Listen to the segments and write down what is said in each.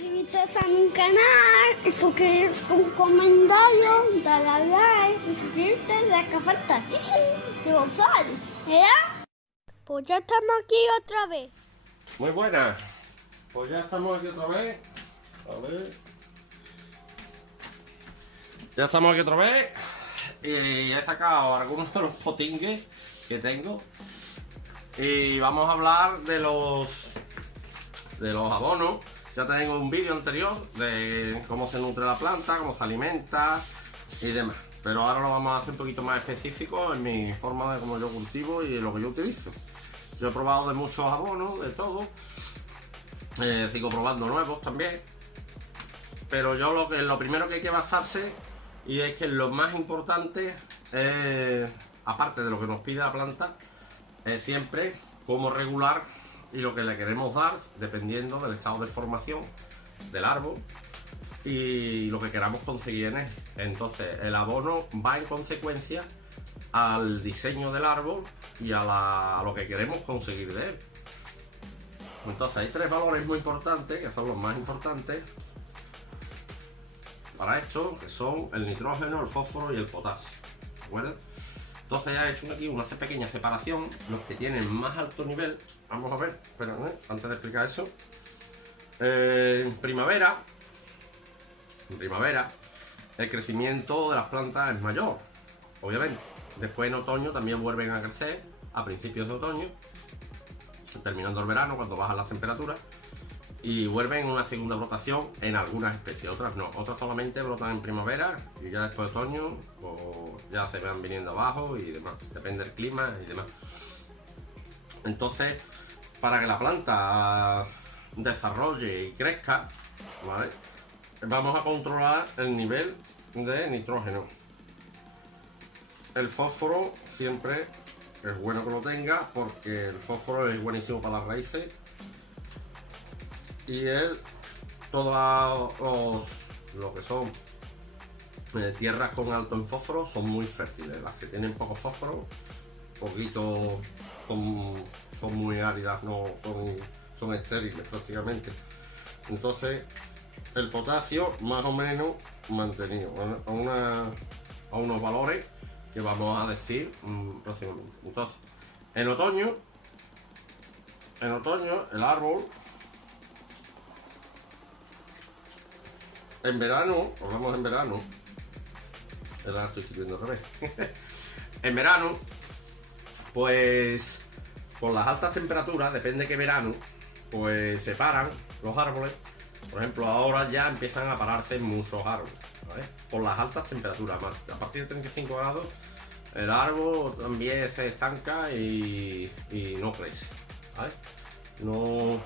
suscribirte a mi canal, suscribirte un comentario, darle a like, suscribirte, la que falta de usar, ¿verdad? Pues ya estamos aquí otra vez. Muy buenas. Pues ya estamos aquí otra vez. A ver. Ya estamos aquí otra vez. Y he sacado algunos de los potingues que tengo. Y vamos a hablar de los abonos. Ya tengo un vídeo anterior de cómo se nutre la planta, cómo se alimenta y demás. Pero ahora lo vamos a hacer un poquito más específico en mi forma de cómo yo cultivo y lo que yo utilizo. Yo he probado de muchos abonos, de todo. Sigo probando nuevos también. Pero yo lo primero que hay que basarse, y es que lo más importante, aparte de lo que nos pide la planta, es siempre cómo regular y lo que le queremos dar dependiendo del estado de formación del árbol y lo que queramos conseguir en él. Entonces el abono va en consecuencia al diseño del árbol y a lo que queremos conseguir de él. Entonces hay tres valores muy importantes, que son los más importantes para esto, que son el nitrógeno, el fósforo y el potasio. ¿De acuerdo? Entonces ya he hecho aquí una pequeña separación. Los que tienen más alto nivel, vamos a ver, espérame, antes de explicar eso. En primavera el crecimiento de las plantas es mayor, obviamente. Después en otoño también vuelven a crecer, a principios de otoño, terminando el verano, cuando bajan las temperaturas, y vuelven una segunda brotación en algunas especies, otras no, otras solamente brotan en primavera y ya después de otoño pues ya se van viniendo abajo y demás, depende del clima y demás. Entonces, para que la planta desarrolle y crezca, ¿vale?, vamos a controlar el nivel de nitrógeno. El fósforo siempre es bueno que lo tenga, porque el fósforo es buenísimo para las raíces. Y todos lo que son tierras con alto en fósforo son muy fértiles. Las que tienen poco fósforo, son muy áridas, son estériles prácticamente. Entonces el potasio más o menos mantenido a unos valores que vamos a decir próximamente. Entonces en otoño el árbol, en verano, hablamos en verano, ahora estoy escribiendo al revés. En verano, pues con las altas temperaturas, depende de qué verano, pues se paran los árboles. Por ejemplo, ahora ya empiezan a pararse muchos árboles, ¿vale?, por las altas temperaturas. A partir de 35 grados el árbol también se estanca y no crece, ¿vale? No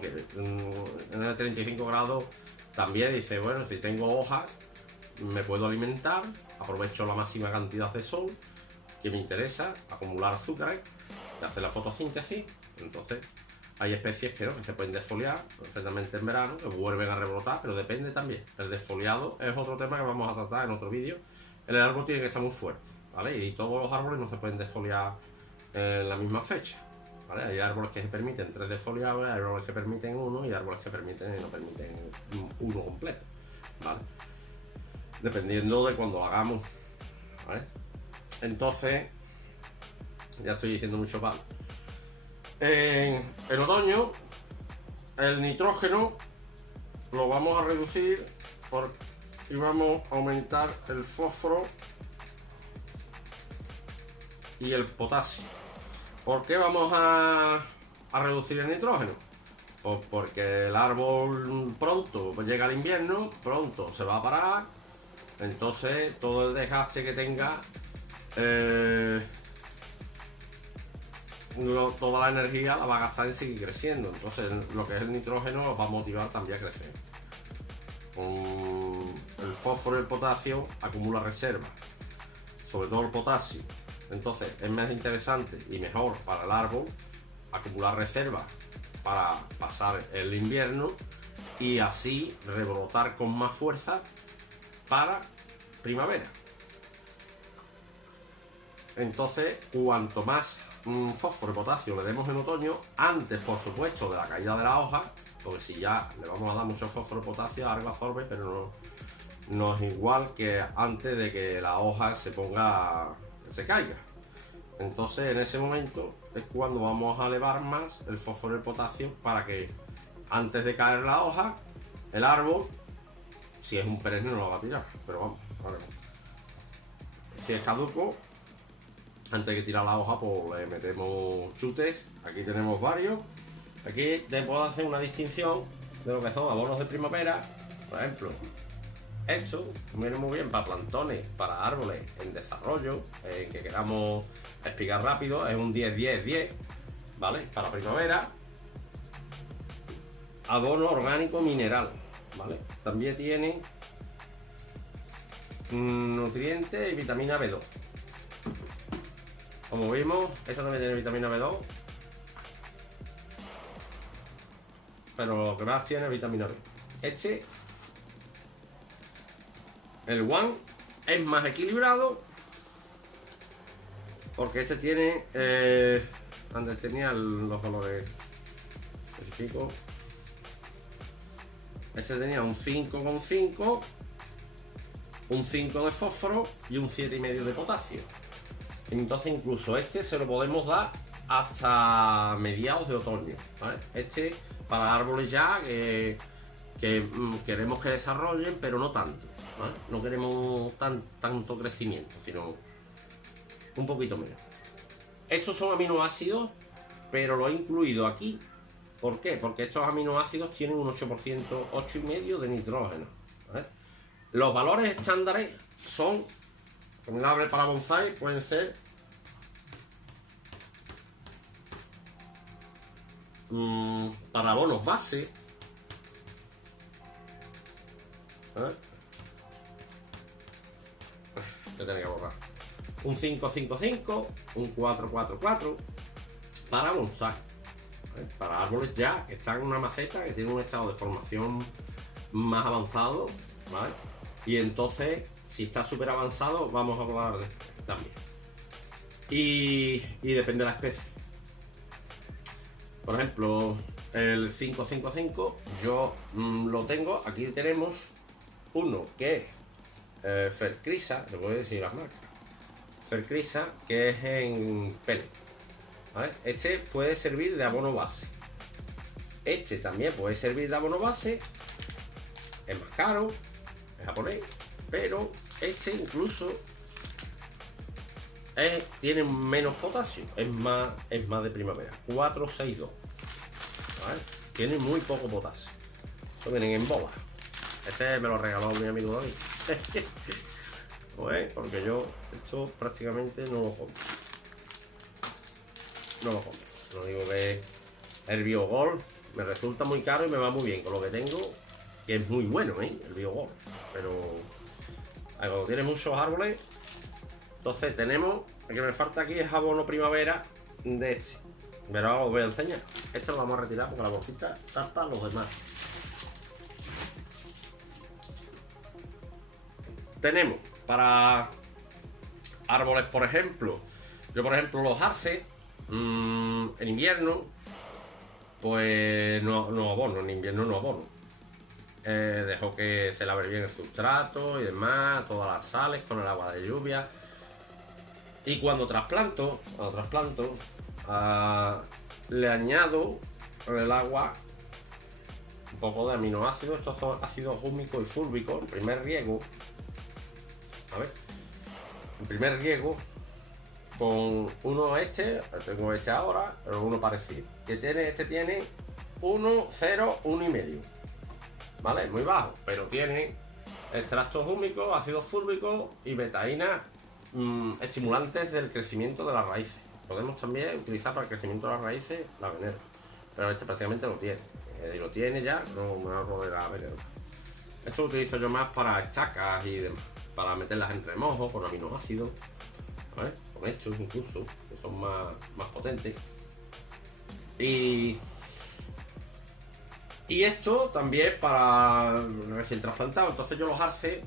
quiere. En el 35 grados también dice, bueno, si tengo hojas me puedo alimentar, aprovecho la máxima cantidad de sol que me interesa, acumular azúcares y hacer la fotosíntesis. Entonces hay especies que se pueden desfoliar perfectamente en verano, que vuelven a rebrotar, pero depende también. El desfoliado es otro tema que vamos a tratar en otro vídeo. El árbol tiene que estar muy fuerte, ¿vale? Y todos los árboles no se pueden desfoliar en la misma fecha, ¿vale? Hay árboles que se permiten 3 desfoliados, hay árboles que permiten 1 y árboles que no permiten 1 completo, ¿vale? Dependiendo de cuando lo hagamos, ¿vale? Entonces, ya estoy diciendo mucho mal. En otoño el nitrógeno lo vamos a reducir y vamos a aumentar el fósforo y el potasio. ¿Por qué vamos a reducir el nitrógeno? Pues porque el árbol pronto llega el invierno, pronto se va a parar, entonces todo el desgaste que tenga, toda la energía la va a gastar en seguir creciendo. Entonces lo que es el nitrógeno nos va a motivar también a crecer. Con el fósforo y el potasio acumula reservas, sobre todo el potasio. Entonces es más interesante y mejor para el árbol acumular reservas para pasar el invierno y así rebrotar con más fuerza para primavera. Entonces, cuanto más fósforo y potasio le demos en otoño, antes por supuesto de la caída de la hoja, porque si ya le vamos a dar mucho fósforo y potasio, algo absorbe, pero no es igual que antes de que la hoja se caiga. Entonces en ese momento es cuando vamos a elevar más el fósforo y el potasio para que antes de caer la hoja, el árbol, si es un perenne no lo va a tirar, pero vamos, vale. Si es caduco, antes de tirar la hoja, pues le metemos chutes. Aquí tenemos varios. Aquí te puedo hacer una distinción de lo que son abonos de primavera. Por ejemplo, esto viene muy bien para plantones, para árboles en desarrollo, que queramos espigar rápido. Es un 10-10-10, ¿vale? Para primavera. Abono orgánico mineral, ¿vale? También tiene nutrientes y vitamina B2. Como vimos, esto también tiene vitamina B2, pero lo que más tiene es vitamina B. El One, es más equilibrado, porque este tiene, antes tenía los colores específicos, este tenía un 5,5, un 5 de fósforo y un 7,5 de potasio. Entonces incluso este se lo podemos dar hasta mediados de otoño, ¿vale? Este para árboles ya que queremos que desarrollen, pero no tanto, ¿vale? No queremos tanto crecimiento, sino un poquito menos. Estos son aminoácidos, pero lo he incluido aquí. ¿Por qué? Porque estos aminoácidos tienen un 8%, 8,5 de nitrógeno, ¿vale? Los valores estándares son recomendables para bonsai, pueden ser para abonos base, que tenía que borrar, un 5,5,5, un 4,4,4 para bonsai, ¿vale? Para árboles ya que están en una maceta, que tienen un estado de formación más avanzado, ¿vale? Y entonces, si está súper avanzado, vamos a hablar de esto también. Y depende de la especie. Por ejemplo, el 5,5,5 yo lo tengo. Aquí tenemos uno que es Fercrisa, le voy a decir las marcas. Fercrisa, que es en pellet, ¿vale? Este puede servir de abono base. Este también puede servir de abono base. Es más caro, es japonés, pero este incluso tiene menos potasio, es más de primavera, 4,6,2, ¿vale? Tiene muy poco potasio. Estos vienen en bola. Este me lo regaló mi amigo David. Pues, porque yo esto prácticamente no lo compro. No digo que el Biogol me resulta muy caro y me va muy bien con lo que tengo, que es muy bueno, el Biogol. Pero cuando tienes muchos árboles, entonces tenemos, el que me falta aquí es abono primavera de este. Pero os voy a enseñar. Esto lo vamos a retirar porque la bolsita tapa los demás. Tenemos para árboles, por ejemplo, los arces, en invierno, pues no abono, en invierno no abono. Dejo que se lave bien el sustrato y demás, todas las sales con el agua de lluvia. Y cuando trasplanto, le añado en el agua un poco de aminoácidos. Estos son ácidos húmicos y fúlbicos. En primer riego, con uno tengo este ahora, pero uno parecido. Este tiene 1, 0, 1,5. ¿Vale? Muy bajo, pero tiene extractos húmicos, ácidos fúlbicos y betaínas, estimulantes del crecimiento de las raíces. Podemos también utilizar para el crecimiento de las raíces la veneno, pero este prácticamente lo tiene. Y lo tiene ya, no me ahorro de la veneno. Esto lo utilizo yo más para estacas y demás, para meterlas en remojo con aminoácidos, ¿vale? Con estos incluso, que son más potentes. Y esto también para recién trasplantado. Entonces yo los arces,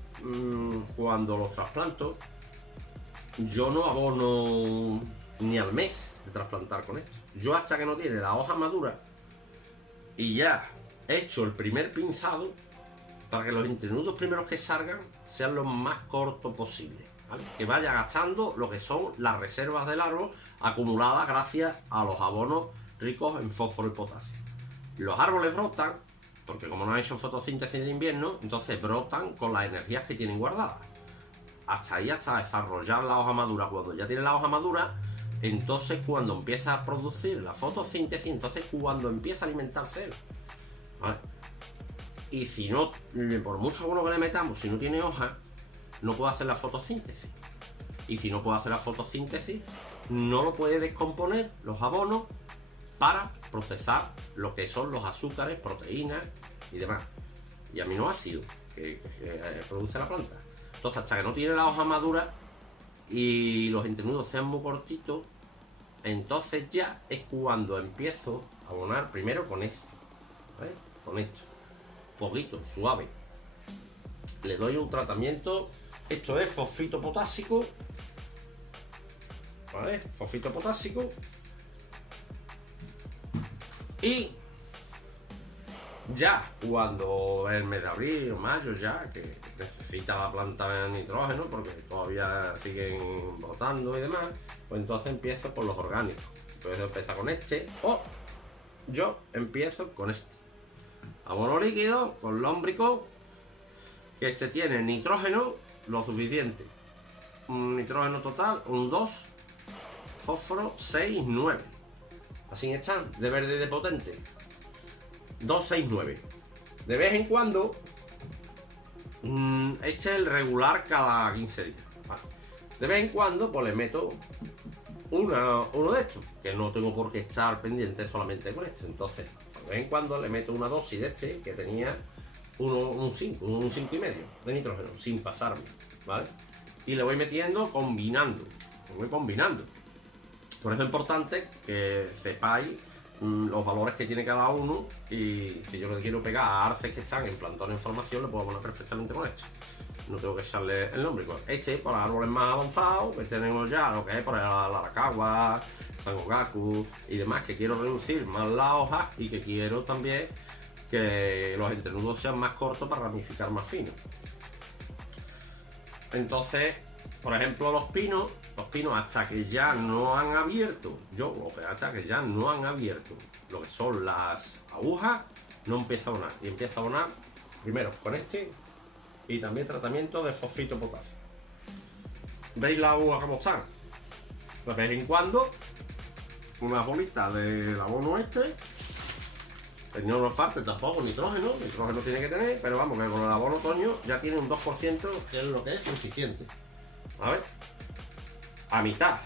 cuando los trasplanto, yo no abono ni al mes de trasplantar con esto. Yo hasta que no tiene la hoja madura y ya he hecho el primer pinzado para que los entrenudos primeros que salgan sean lo más cortos posible, ¿vale? Que vaya gastando lo que son las reservas del árbol acumuladas gracias a los abonos ricos en fósforo y potasio. Los árboles brotan porque como no han hecho fotosíntesis de invierno, entonces brotan con las energías que tienen guardadas. Hasta ahí, hasta desarrollar la hoja madura. Cuando ya tiene la hoja madura, entonces cuando empieza a producir la fotosíntesis, entonces cuando empieza a alimentarse él, ¿vale? Y si no, por mucho abono que le metamos, si no tiene hoja, no puede hacer la fotosíntesis. Y si no puede hacer la fotosíntesis, no lo puede descomponer los abonos para procesar lo que son los azúcares, proteínas y demás. Y aminoácidos que produce la planta. Entonces, hasta que no tiene la hoja madura y los entrenudos sean muy cortitos, entonces ya es cuando empiezo a abonar primero con esto, ¿vale? Con esto, poquito, suave. Le doy un tratamiento, esto es fosfito potásico, ¿vale? Fosfito potásico. Y ya cuando el mes de abril o mayo ya que necesita la planta nitrógeno porque todavía siguen brotando y demás, pues entonces empiezo con los orgánicos. Entonces empiezo con este o yo empiezo con este abono líquido con lómbrico, que este tiene nitrógeno lo suficiente, un nitrógeno total, un 2, fósforo 6, 9. Así están, de verde y de potente. 2, 6, 9. De vez en cuando, este es el regular cada 15 días. Vale. De vez en cuando, pues le meto uno de estos, que no tengo por qué estar pendiente solamente con este. Entonces, de vez en cuando le meto una dosis de este, que tenía un 5 y medio de nitrógeno, sin pasarme, ¿vale? Y le voy metiendo, combinando. Lo voy combinando. Por eso es importante que sepáis los valores que tiene cada uno, y si yo le quiero pegar a arces que están en plantón en formación, lo puedo poner perfectamente con esto. No tengo que echarle el nombre. Este para árboles más avanzados, que tenemos ya lo que es por la Arakawa, Sangogaku y demás, que quiero reducir más la hoja y que quiero también que los entrenudos sean más cortos para ramificar más fino. Entonces, por ejemplo, los pinos hasta que ya no han abierto, hasta que ya no han abierto lo que son las agujas, no empiezo a abonar. Y empiezo a abonar primero con este y también tratamiento de fosfito potasio. ¿Veis las agujas cómo están? De vez en cuando, una bolita del abono este. Que no nos falte tampoco nitrógeno tiene que tener, pero vamos, que con el abono otoño ya tiene un 2%, que es lo que es suficiente. A ver, a mitad.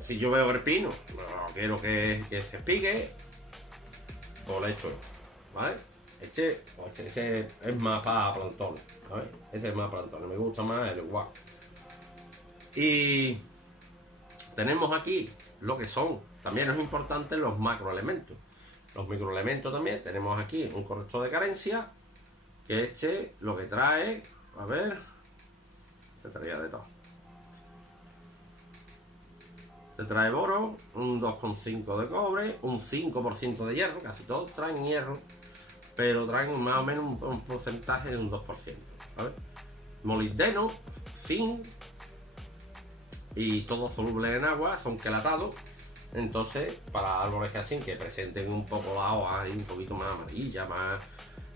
Si yo veo el pino, no quiero que se espigue, pues le echo esto, ¿vale? Este es más para plantones, ¿vale? Este es más para plantones, me gusta más el guac. Y tenemos aquí lo que son, también es importante los macroelementos. Los microelementos también, tenemos aquí un corrector de carencia, que este lo que trae, a ver, se traía de todo. Se trae boro, un 2,5 de cobre, un 5% de hierro, casi todos traen hierro, pero traen más o menos un porcentaje de un 2%, ¿vale? Molibdeno, zinc, y todo soluble en agua, son quelatados. Entonces, para árboles que así, que presenten un poco la hoja ahí un poquito más amarilla, más,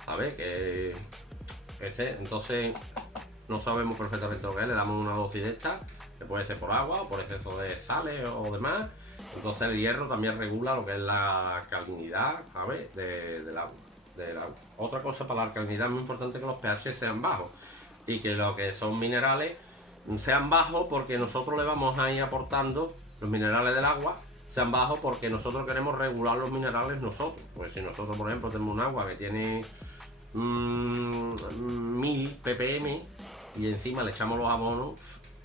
¿sabes? Que entonces no sabemos perfectamente lo que es, le damos una dosis de esta, que puede ser por agua o por exceso de sales o demás. Entonces el hierro también regula lo que es la alcalinidad, ¿sabes? Del agua. Otra cosa para la alcalinidad es muy importante que los pH sean bajos y que lo que son minerales sean bajos, porque nosotros le vamos a ir aportando los minerales del agua, sean bajos porque nosotros queremos regular los minerales nosotros. Pues si nosotros, por ejemplo, tenemos un agua que tiene 1000 ppm y encima le echamos los abonos,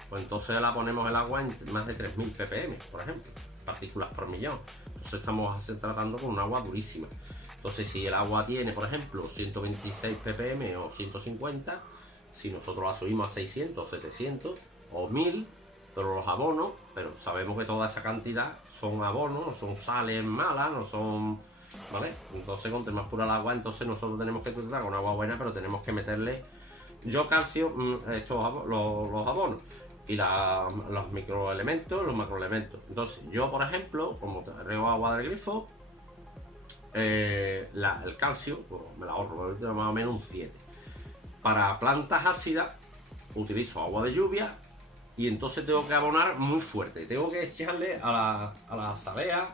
pues entonces la ponemos el agua en más de 3000 ppm, por ejemplo, partículas por millón. Entonces estamos tratando con un agua durísima. Entonces, si el agua tiene, por ejemplo, 126 ppm o 150, si nosotros la subimos a 600, 700 o 1000, pero los abonos, pero sabemos que toda esa cantidad son abonos, no son sales malas, no son ¿vale? Entonces, con más pura el agua, entonces nosotros tenemos que tratar con agua buena, pero tenemos que meterle yo calcio, los abonos y los microelementos, los macroelementos. Entonces, yo, por ejemplo, como rego agua del grifo, el calcio, pues, me la ahorro, más o menos un 7. Para plantas ácidas, utilizo agua de lluvia y entonces tengo que abonar muy fuerte. Tengo que echarle a la azalea,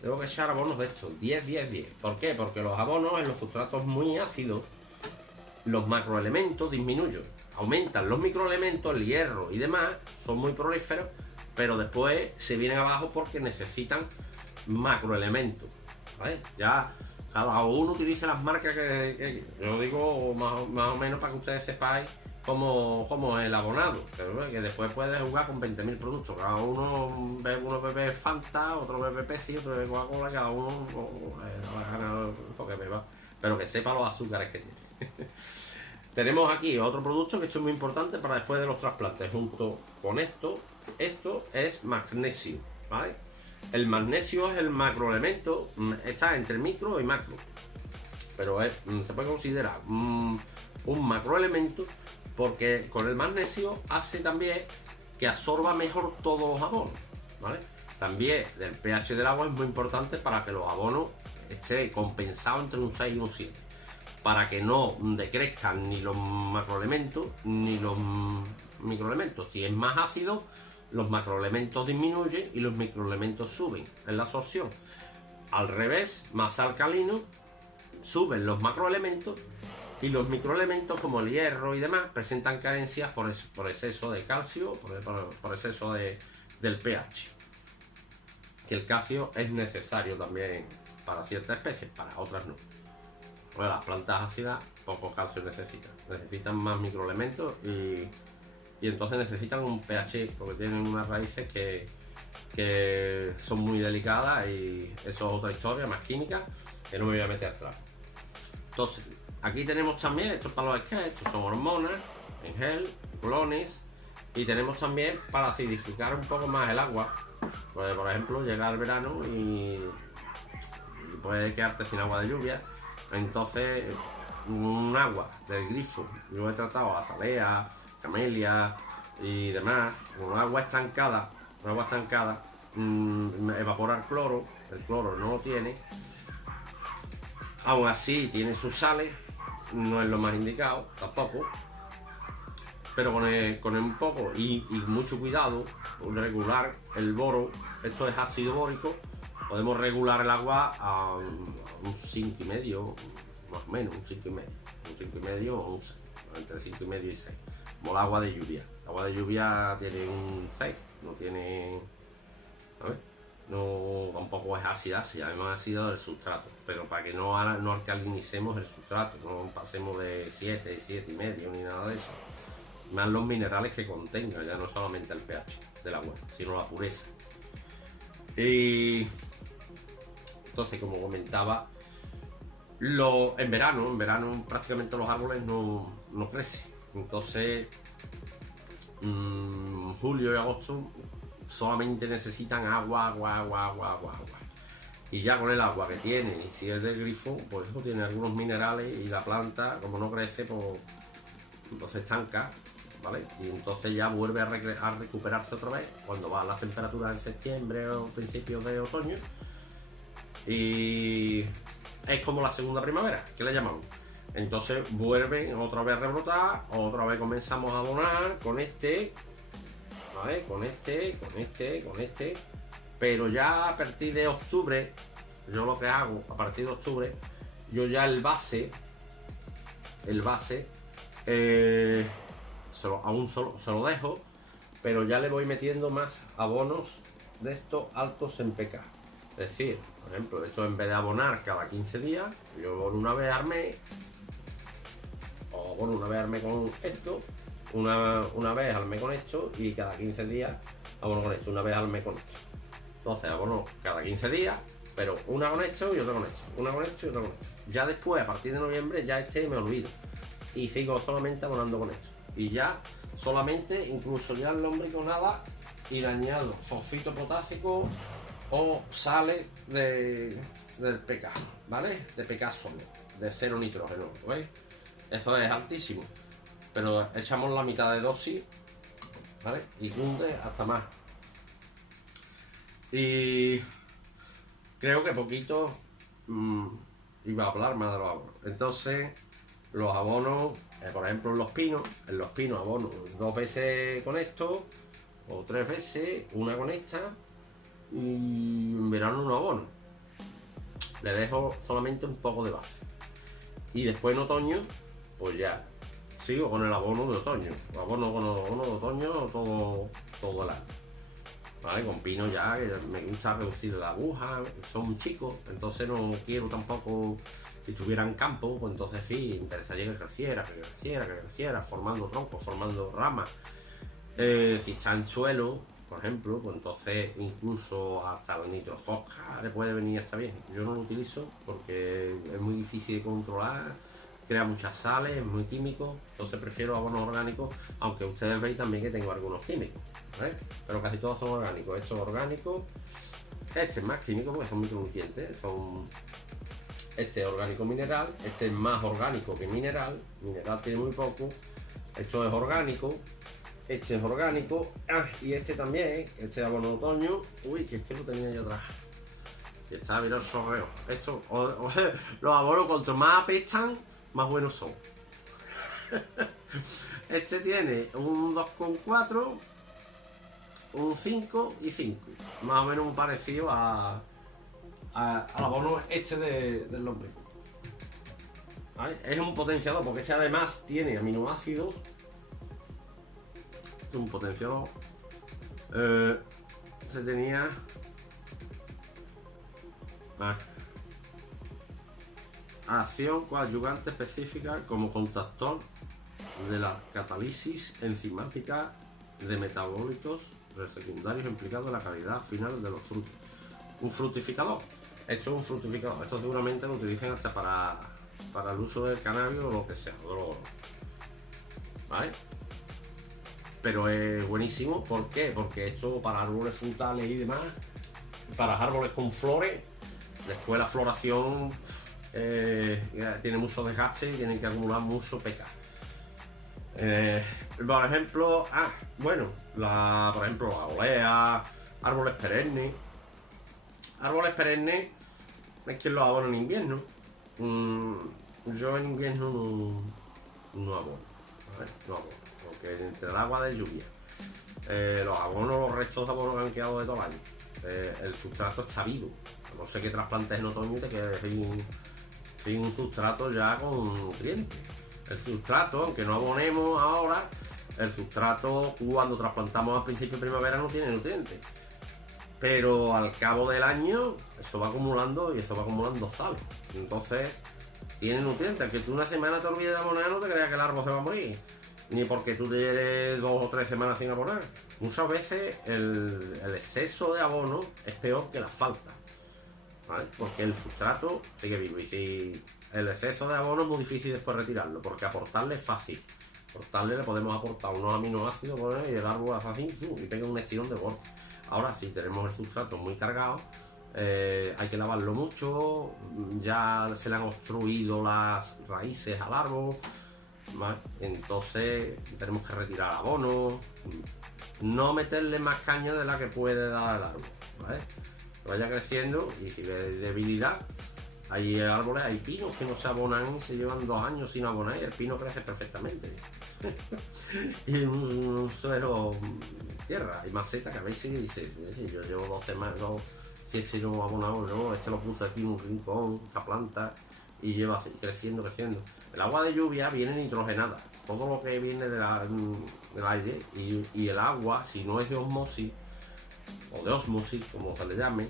tengo que echar abonos de estos, 10, 10, 10. ¿Por qué? Porque los abonos en los sustratos muy ácidos, los macroelementos disminuyen. Aumentan los microelementos, el hierro y demás, son muy prolíferos, pero después se vienen abajo porque necesitan macroelementos, ¿vale? Ya cada uno utiliza las marcas que yo digo más o menos para que ustedes sepáis cómo es el abonado, que después puedes jugar con 20.000 productos. Cada uno bebe Fanta, otro bebe Pepsi, otro bebe Coca-Cola, cada uno porque beba, pero que sepa los azúcares que tiene. Tenemos aquí otro producto que esto es muy importante para después de los trasplantes, junto con esto es magnesio, ¿vale? El magnesio es el macroelemento, está entre micro y macro, pero se puede considerar un macroelemento porque con el magnesio hace también que absorba mejor todos los abonos, ¿vale? También el pH del agua es muy importante para que los abonos estén compensados entre un 6 y un 7, para que no decrezcan ni los macroelementos ni los microelementos. Si es más ácido, los macroelementos disminuyen y los microelementos suben en la absorción. Al revés, más alcalino, suben los macroelementos y los microelementos como el hierro y demás presentan carencias por exceso de calcio, por exceso del pH. Que el calcio es necesario también para ciertas especies, para otras no. Bueno, las plantas ácidas poco calcio necesitan más microelementos y entonces necesitan un pH porque tienen unas raíces que son muy delicadas y eso es otra historia más química que no me voy a meter atrás. Entonces, aquí tenemos también, estos para los sketches, estos son hormonas en gel, clones, y tenemos también para acidificar un poco más el agua. Pues, por ejemplo, llega el verano y puede quedarte sin agua de lluvia. Entonces, un agua del grifo, yo he tratado azalea, camelia y demás, un agua estancada, evapora el cloro no lo tiene, aún así tiene sus sales, no es lo más indicado tampoco, pero con un poco y mucho cuidado, regular el boro, esto es ácido bórico, podemos regular el agua a un 5,5, más o menos, un 5,5 o un 6, entre 5,5 y 6, como el agua de lluvia. El agua de lluvia tiene un 6, no tiene, ¿sabes? No, tampoco es ácida, además ácido del sustrato, pero para que no alcalinicemos el sustrato, no pasemos de 7, 7,5 ni nada de eso. Más los minerales que contenga, ya no solamente el pH del agua, sino la pureza. Y entonces, como comentaba, en verano prácticamente los árboles no crecen. Entonces, julio y agosto solamente necesitan agua. Y ya con el agua que tiene, y si es del grifo, pues eso tiene algunos minerales y la planta, como no crece, pues se estanca, ¿vale? Y entonces ya vuelve a recuperarse otra vez cuando van las temperaturas en septiembre o principios de otoño. Y es como la segunda primavera, que le llamamos. Entonces vuelven otra vez a rebrotar, otra vez comenzamos a abonar con este, ¿vale? Con este, pero ya a partir de octubre, yo lo que hago, a partir de octubre, yo ya el base, aún se lo dejo, pero ya le voy metiendo más abonos de estos altos en pK. Es decir, por ejemplo, esto en vez de abonar cada 15 días, yo abono una vez al mes, o abono una vez al mes con esto, una vez al mes con esto, y cada 15 días abono con esto, una vez al mes con esto. Entonces abono cada 15 días, pero una con esto y otra con esto, una con esto y otra con esto. Ya después, a partir de noviembre, ya me olvido y sigo solamente abonando con esto. Y ya solamente, incluso ya el lombriconada, y le añado fosfito potásico o sale del PK, ¿vale? De PK solo, de 0 nitrógeno, ¿veis? Eso es altísimo, pero echamos la mitad de dosis, ¿vale? Y cunde hasta más. Y creo que poquito iba a hablar más de los abonos. Entonces, los abonos, por ejemplo, en los pinos abono 2 veces con esto, o 3 veces, una con esta, y en verano no abono. Le dejo solamente un poco de base. Y después en otoño, pues ya sigo con el abono de otoño. Abono con el abono de otoño todo el año. ¿Vale? Con pino ya, que me gusta reducir la aguja, son chicos, entonces no quiero tampoco, si tuviera en campo, pues entonces sí, interesaría que creciera, formando troncos, formando ramas. Si está en suelo, por ejemplo, pues entonces incluso hasta el nitrofosca le puede venir hasta bien. Yo no lo utilizo porque es muy difícil de controlar, crea muchas sales, es muy químico, entonces prefiero abonos orgánicos, aunque ustedes veis también que tengo algunos químicos, ¿vale? Pero casi todos son orgánicos. Esto es orgánico, este es más químico porque son micronutrientes, este es orgánico mineral, este es más orgánico que mineral tiene muy poco, esto es orgánico, este es orgánico, y este también, este abono de otoño, uy, que es que lo tenía yo atrás. Y está, mira el sorreo. Esto, los abonos cuanto más apestan, más buenos son. Este tiene un 2,4, un 5 y 5. Más o menos muy parecido al abono este del hombre. ¿Vale? Es un potenciador, porque este además tiene aminoácidos. Este es un potenciador. Se tenía... acción coadyuvante específica como contactor de la catálisis enzimática de metabolitos secundarios implicados en la calidad final de los frutos. Un fructificador. Esto es un fructificador. Esto seguramente lo utilizan hasta para el uso del cannabis o lo que sea. ¿Vale? Pero es buenísimo. ¿Por qué? Porque esto para árboles frutales y demás, para árboles con flores, después la floración tiene mucho desgaste y tienen que acumular mucho pK. Por ejemplo, por ejemplo, la olea, árboles perennes. Árboles perennes es que los abono en invierno. Yo en invierno no abono, ¿vale? No abono, porque entre el agua de lluvia, los abonos, los restos de abonos que han quedado de todo el año, el sustrato está vivo. No sé qué trasplantes en otoño y te quedes sin un sustrato ya con nutrientes. El sustrato, aunque no abonemos ahora, el sustrato cuando trasplantamos al principio de primavera no tiene nutrientes. Pero al cabo del año eso va acumulando y eso va acumulando sal. Entonces tiene nutrientes. Aunque tú una semana te olvides de abonar, no te creas que el árbol se va a morir. Ni porque tú te lleves 2 o 3 semanas sin abonar. Muchas veces el exceso de abono es peor que la falta, ¿vale? Porque el sustrato sigue vivo. Y si el exceso de abono es muy difícil después retirarlo, porque aportarle es fácil. Aportarle le podemos aportar unos aminoácidos y el árbol hace así y pega un estirón de borde. Ahora, si tenemos el sustrato muy cargado, hay que lavarlo mucho, ya se le han obstruido las raíces al árbol, ¿vale? Entonces tenemos que retirar abono, no meterle más caña de la que puede dar el árbol, ¿vale? Vaya creciendo, y si ve debilidad, hay árboles, hay pinos que no se abonan y se llevan 2 años sin abonar y el pino crece perfectamente. Y un suelo, tierra y maceta que a veces dice, yo llevo 2 semanas, si este no he abonado yo, este lo puse aquí en un rincón, esta planta, y lleva así, creciendo. El agua de lluvia viene nitrogenada, todo lo que viene del aire, y el agua, si no es de osmosis, o de osmosis, como se le llame,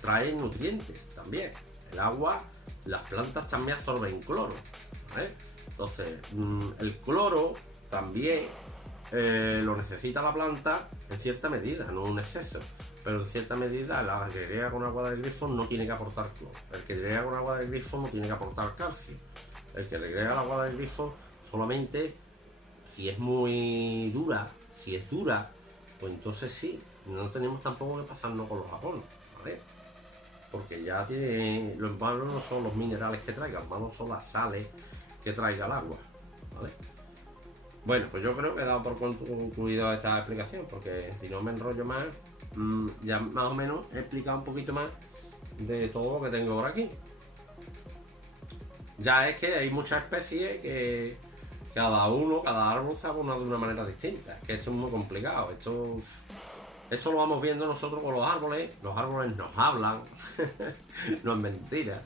trae nutrientes también. El agua, las plantas también absorben cloro, ¿vale? Entonces, el cloro también lo necesita la planta en cierta medida, no un exceso, pero en cierta medida la que riega con agua del grifo no tiene que aportar cloro. El que riega con agua del grifo no tiene que aportar calcio. El que riega el agua del grifo solamente si es muy dura, si es dura, pues entonces sí, no tenemos tampoco que pasarnos con los japones, ¿vale? Porque ya tiene, lo malo no son los minerales que traiga, lo malo son las sales que traiga el agua, ¿vale? Bueno, pues yo creo que he dado por concluido esta explicación, porque si no me enrollo más, ya más o menos he explicado un poquito más de todo lo que tengo por aquí. Ya es que hay muchas especies que cada árbol se abona de una manera distinta, que esto es muy complicado, eso lo vamos viendo nosotros con los árboles nos hablan, no es mentira.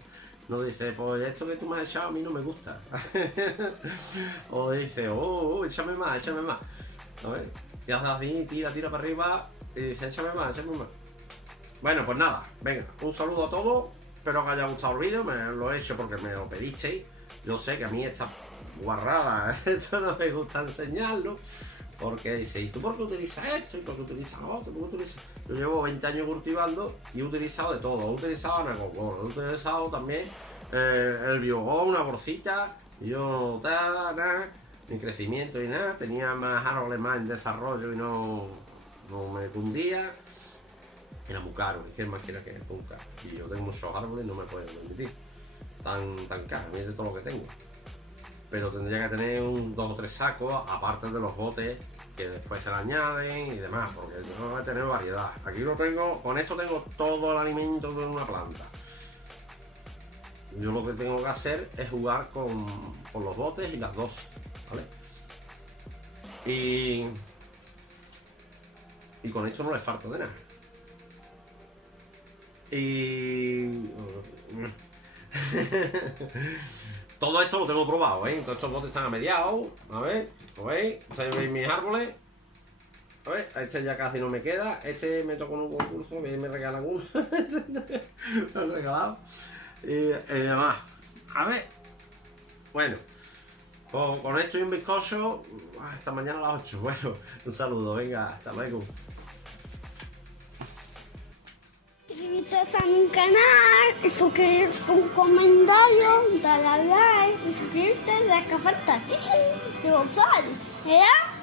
Nos dice, pues esto que tú me has echado a mí no me gusta. O dice, échame más. A ver, y hace así, tira para arriba y dice, échame más. Bueno, pues nada, venga, un saludo a todos. Espero que os haya gustado el vídeo, me lo he hecho porque me lo pedisteis. Yo sé que a mí esta guarrada, esto no me gusta enseñarlo. Porque dice, ¿y tú por qué utilizas esto? ¿Y por qué utilizas lo otro? Yo llevo 20 años cultivando y he utilizado de todo. He utilizado anacocor, he utilizado también el biogón, una bolsita. Y yo nada, ni crecimiento ni nada. Tenía más árboles más en desarrollo y no me cundía. Era muy caro, es que más quiera que es muy caro. Y yo tengo muchos árboles y no me puedo permitir tan caro, ni de todo lo que tengo. Pero tendría que tener 2 o 3 sacos, aparte de los botes que después se le añaden y demás, porque yo voy a tener variedad. Aquí lo tengo, con esto tengo todo el alimento de una planta. Yo lo que tengo que hacer es jugar con los botes y las dos, ¿vale? Y con esto no le falta de nada. Y todo esto lo tengo probado, ¿eh? Todos estos botes están a mediados. A ver, ¿lo veis? ¿Veis mis árboles? A ver, este ya casi no me queda. Este me tocó en un concurso, me regalan uno. Me han regalado. Y demás. A ver. Bueno, pues con esto y un bizcocho, hasta mañana a las 8. Bueno, un saludo, venga, hasta luego. Suscríbete a mi canal, suscribirte con un comentario, dale a like, suscribirte, de que falta, ¿qué? ¿Qué?